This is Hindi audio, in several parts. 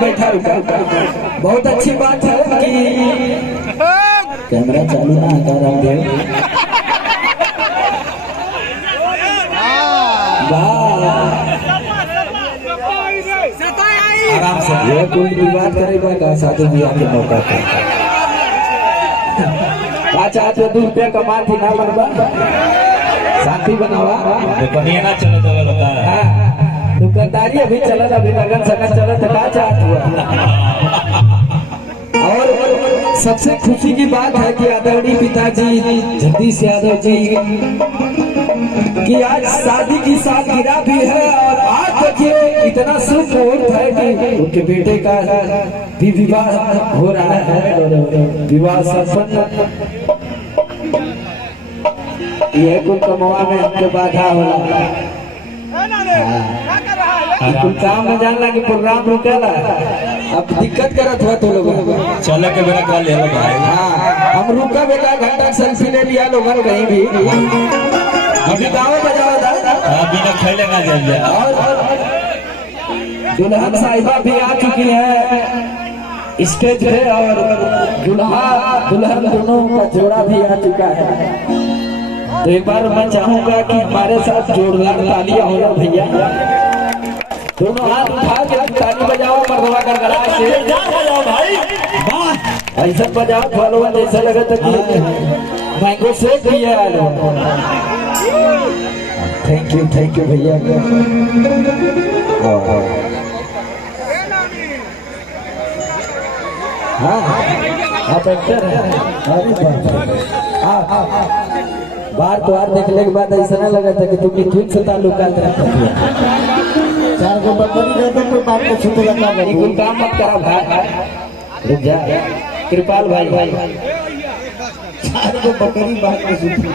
बैठा रुका। बहुत अच्छी बात है कि कैमरा चालू ना आता रामदेव। आराम से ये कुल विवाद करेगा का शादी ब्याह के मौका पे। अच्छा तो 2 रुपया कमा थी ना बनवा शांति बनावा दुकानिया ना चले तो लगा दुकानदारी अभी चलत अभी लगन सकन चलत का चाहत हुआ। और सबसे खुशी की बात है कि आदरणीय पिताजी जगदीश यादव जी कि आज शादी की सालगिरह भी है और आज देखिए इतना शुभ मुहूर्त है कि उनके बेटे का भी विवाह हो रहा है और विवाह संपन्न यह कुल कमवा में हमके बाधा होला। कुल काम में जानला कि प्रोग्राम रुकेला अब दिक्कत करत हुआ तो लोग चले के बेरा कॉल ले लो भाई। हाँ हम रुका बेटा घंटा सेल्फी ले लिया लोगन कहीं भी अभी गाँव बजावा था बिना खेले ना जाइए। और दुल्हन साहिबा भी आ चुकी है स्टेज पे और दुल्हा दुल्हन दोनों का जोड़ा भी आ चुका है। तो एक बार मैं चाहूंगा कि हमारे साथ जोरदार तालियां हो भैया। दोनों हाथ उठा के ताली बजाओ मरवा कर गला से बजाओ भाई। वाह ऐसा बजाओ फॉलोवर जैसा लगा था कि मैंगो शेक किया है। थैंक यू भैया। हाँ आप एक्टर बार तो बार देखने के बाद ऐसा ना लगा था कि तुम ठीक से ताल्लुकात रखते थे। 4 गो बकरी रहते कोई बात को छूटे लगा नहीं कोई काम मत करा भाई रुक जा कृपाल भाई 4 गो बकरी बात को छूटे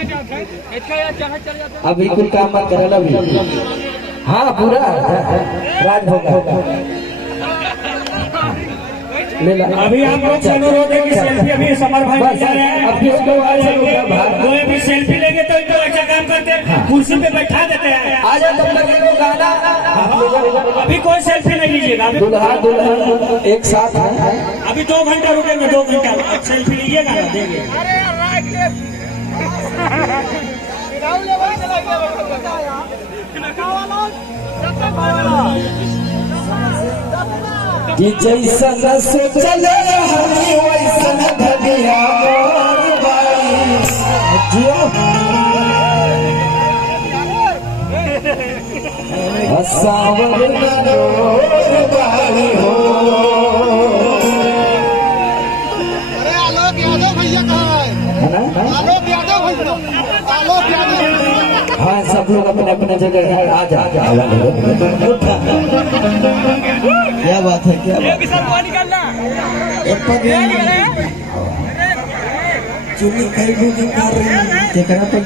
अभी कोई काम मत करा अभी। हाँ पूरा राज भोग अभी आप लोग से अनुरोध है कि सेल्फी अभी समर भाई जा रहे हैं। कोई भी सेल्फी लेंगे तो इनको अच्छा काम करते हैं कुर्सी पे बैठा देते हैं। आज तुम लोग को गाना अभी कोई सेल्फी नहीं लीजिएगा। अभी दुल्हा दुल्हन एक साथ है। अभी 2 घंटा रुकेंगे 2 घंटा सेल्फी लीजिएगा ना देंगे। कि जैसा सोचल हमी वैसन धनिया मोर बाई जियो सावर नरोर बाई हो। अरे आलोक यादव भैया कहाँ है? आलोक यादव भैया आलोक यादव। हाँ सब लोग अपने अपने जगह है। आ जा क्या बात है क्या बात चुनी कई भी कर रही है केकरा पर